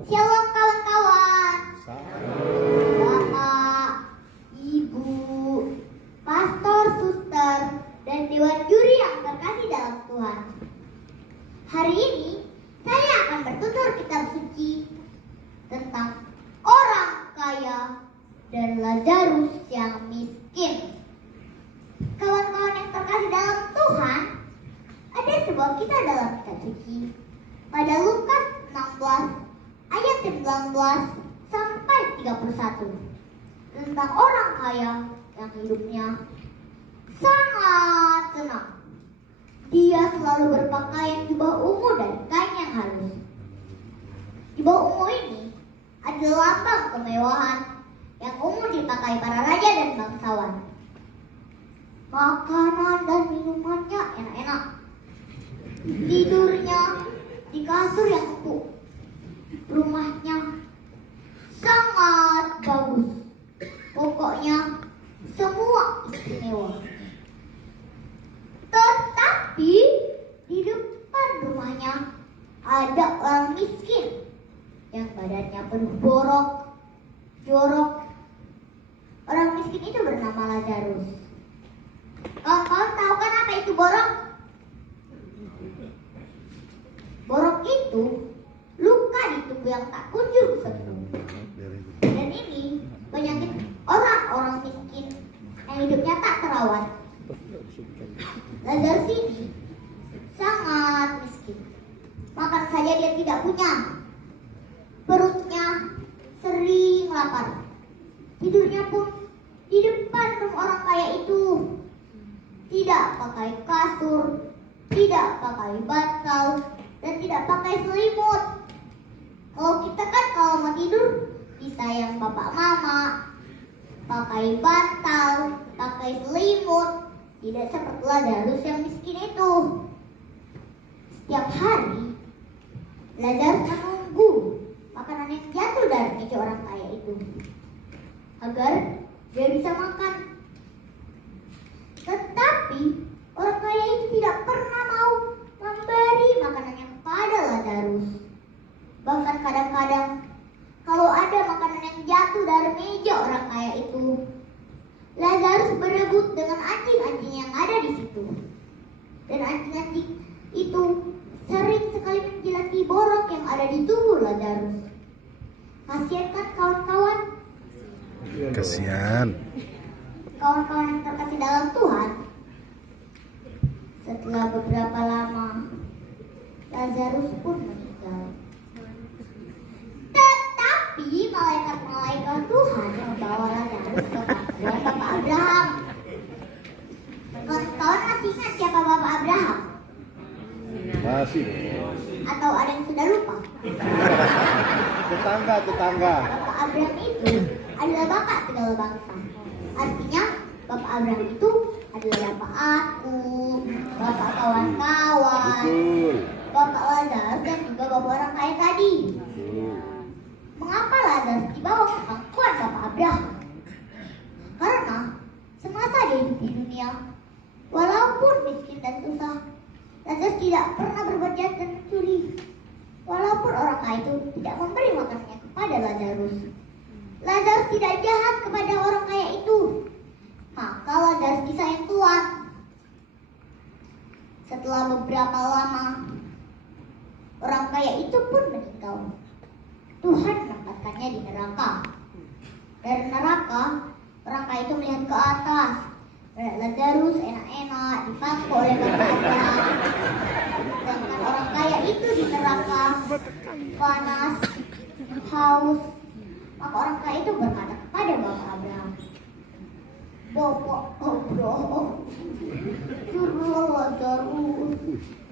Shalom kawan-kawan, Bapak, Ibu, Pastor, Suster, dan Dewan Juri yang terkasih dalam Tuhan. Hari ini saya akan bertutur kitab suci tentang orang kaya dan Lazarus yang miskin. Kawan-kawan yang terkasih dalam Tuhan, ada sebuah kisah dalam kitab suci pada Lukas 16 ayat 19 sampai 31 tentang orang kaya yang hidupnya sangat senang. Dia selalu berpakaian jubah ungu dan kain yang halus. Jubah ungu ini adalah lambang kemewahan yang umum dipakai para raja dan bangsawan. Makanan dan minumannya enak-enak. Tidurnya di kasur yang empuk. Rumahnya sangat bagus. Pokoknya semua istimewa. Tetapi di depan rumahnya ada orang miskin yang badannya penuh jorok. Orang miskin itu bernama Lazarus. Kawan-kawan tahu kan apa itu borok? Borok itu luka di tubuh yang tak kunjung sembuh. Dan ini penyakit orang-orang miskin yang hidupnya tak terawat. Lazarus ini sangat miskin. Makan saja dia tidak punya. Perutnya sering lapar. Tidurnya pun di depan rumah orang kaya itu. Tidak pakai kasur, tidak pakai bantal, dan tidak pakai selimut. Kalau kita kan kalau mau tidur bisa yang bapak mama, pakai bantal, pakai selimut. Tidak seperti Lazarus yang miskin itu. Setiap hari Lazarus menunggu makanan yang jatuh dari meja orang kaya itu agar dia bisa makan. Tetapi orang kaya itu tidak pernah mau memberi makanannya kepada Lazarus. Bahkan kadang-kadang kalau ada makanan yang jatuh dari meja orang kaya itu, Lazarus berebut dengan anjing-anjing yang ada di situ. Dan anjing-anjing itu sering sekali menjilati borok yang ada di tubuh Lazarus. Kasihan kan kawan-kawan? Kasihan. Kawan-kawan yang terkasih dalam Tuhan, setelah beberapa lama Lazarus pun meninggal. Tetapi malaikat-malaikat Tuhan membawa Lazarus ke kuburan Bapak Abraham. Kawan-kawan masih ingat siapa Bapak Abraham? Masih. Atau ada yang sudah lupa? Tetangga. Bapak Abraham itu adalah bapak segala bangsa. Artinya Bapak Abraham itu adalah bapak aku, bapak kawan-kawan, bapak Lazarus, dan juga bapak orang kaya tadi. Mengapa Lazarus dibawa ke pangkuan Bapak Abraham? Karena semasa dia hidup di dunia, walaupun miskin dan susah, Lazarus tidak pernah berbuat jahat dan mencuri. Walaupun orang kaya itu tidak memberi makanannya kepada Lazarus, Lazarus tidak jahat kepada orang kaya itu. Maka Lazarus disayang Tuhan. Setelah beberapa lama, orang kaya itu pun meninggal. Tuhan menempatkannya di neraka. Dari neraka, orang kaya itu melihat ke atas. Melihat Lazarus enak-enak dipangku oleh Bapak Abraham. Sedangkan orang kaya itu di neraka, panas, haus. Maka orang kaya itu berkata kepada Bapak Abraham, Bapak Abraham, suruhlah Lazarus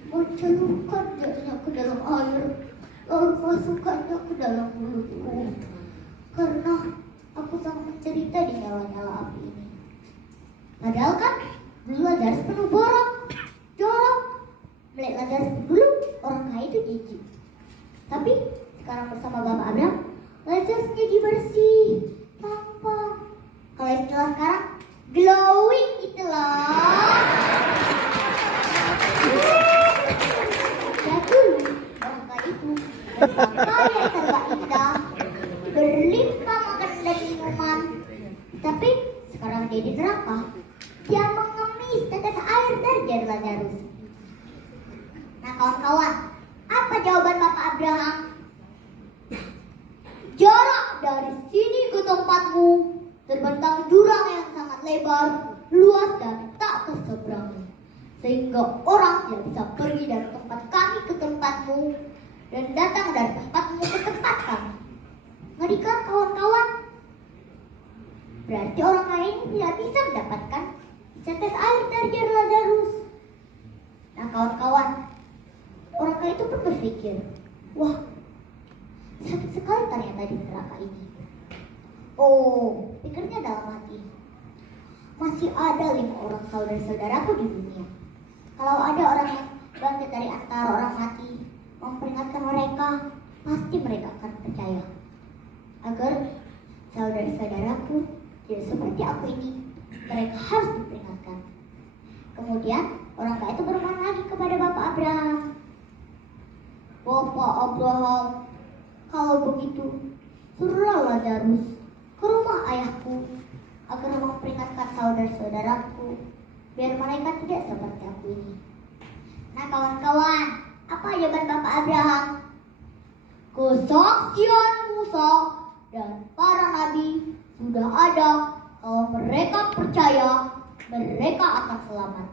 mencelupkan jarinya ke dalam air, lalu masukkannya ke dalam mulutku, karena aku sangat mencerita di nyala-nyala api ini. Padahal kan dulu Lazarus penuh jorok. Melihat Lazarus dulu orang kaya itu jijik. Tapi sekarang bersama Bapak Abraham, Lazarus jadi bersih, tampan. Kalau istilah sekarang, glowing gitu loh. Dan dulu orang kaya itu serba kaya, serba indah, berlimpah makanan dan minuman. Tapi sekarang dia di neraka. Dia mengemis tetes air dari jari Lazarus. Nah kawan-kawan, apa jawaban Bapak Abraham? Jarak dari sini ke tempatmu terbentang jurang yang sangat lebar, luas dan tak terseberangi, sehingga orang tidak bisa pergi dari tempat kami ke tempatmu dan datang dari tempatmu ke tempat kami. Ngeri kan kawan-kawan? Berarti orang kaya ini tidak bisa mendapatkan setes air dari jari Lazarus. Nah kawan-kawan, orang kaya itu pun berpikir, wah, sakit sekali ternyata di neraka ini. Oh, pikirnya dalam hati, masih ada 5 orang saudara-saudaraku di dunia. Kalau ada orang yang bangkit dari antara orang mati, memperingatkan mereka, pasti mereka akan percaya. Agar saudara-saudaraku tidak seperti aku ini, mereka harus diperingatkan. Kemudian orang kaya itu bermohon lagi kepada Bapak Abraham. Bapak Abraham, kalau begitu, suruhlah Lazarus ke rumah ayahku agar memperingatkan saudara-saudaraku, biar mereka tidak seperti aku ini. Nah kawan-kawan, apa jawaban Bapak Abraham? Kesaksian Musa dan para nabi sudah ada. Kalau mereka percaya, mereka akan selamat.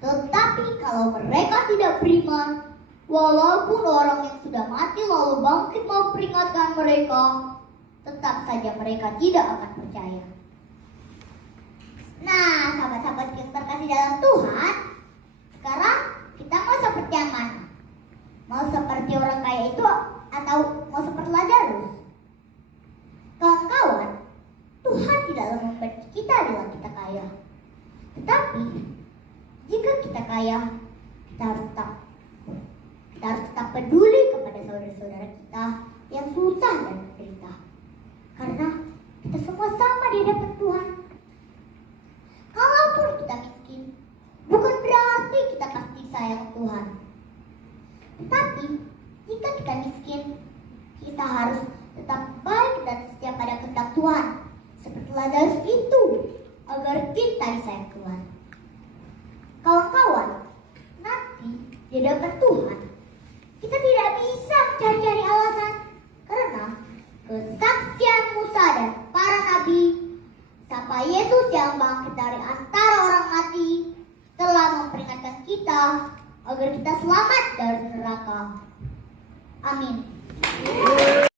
Tetapi kalau mereka tidak beriman, walaupun orang yang sudah mati lalu bangkit memperingatkan mereka, tetap saja mereka tidak akan percaya. Nah, sahabat-sahabat yang terkasih dalam Tuhan, sekarang kita mau seperti yang mana? Mau seperti orang kaya itu atau mau seperti Lazarus? Kawan-kawan, Tuhan tidaklah membenci kita bila kita kaya. Tetapi jika kita kaya, kita harus tetap peduli kepada saudara-saudara kita yang susah dan menderita. Karena kita semua sama di hadapan Tuhan. Kalaupun kita miskin, bukan berarti kita pasti sayang Tuhan. Tetapi jika kita miskin, kita harus tetap baik dan setia pada kehendak Tuhan, seperti Lazarus itu, agar kita disayang Tuhan. Kawan-kawan, nanti di hadapan Tuhan kita tidak bisa cari-cari alasan, karena kesaksian Musa dan para nabi sampai Yesus yang bangkit dari antara orang mati telah memperingatkan kita agar kita selamat dari neraka. Amin.